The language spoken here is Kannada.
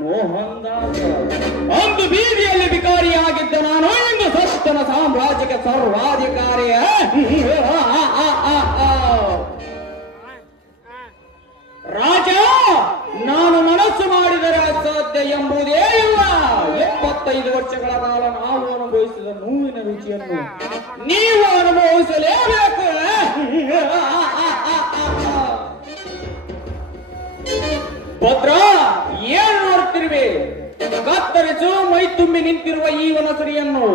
ಮೋಹನ್ ದಾಸ. ಅಂದು ಬೀದಿಯಲ್ಲಿ ವಿಕಾರಿಯಾಗಿದ್ದ ನಾನು ಇಂದು ಸತ್ತನ ಸಾಮ್ರಾಜ್ಯಕ್ಕೆ ಸರ್ವಾಧಿಕಾರಿಯ. ರಾಜ, ನಾನು ಮನಸ್ಸು ಮಾಡಿದರೆ ಅಸಾಧ್ಯ ಎಂಬುದೇ ಇಲ್ಲ. 75 ವರ್ಷಗಳ ಕಾಲ ನಾವು ಅನುಭವಿಸಿದ ನೋವಿನ ರುಚಿಯನ್ನು ನೀವು ಅನುಭವಿಸಲೇಬೇಕು. ಭದ್ರ, ಏನು ನೋಡ್ತಿರುವೆ? ಕತ್ತರಿಸು ಮೈ ತುಂಬಿ ನಿಂತಿರುವ ಈ ವನಸರಿಯನ್ನು.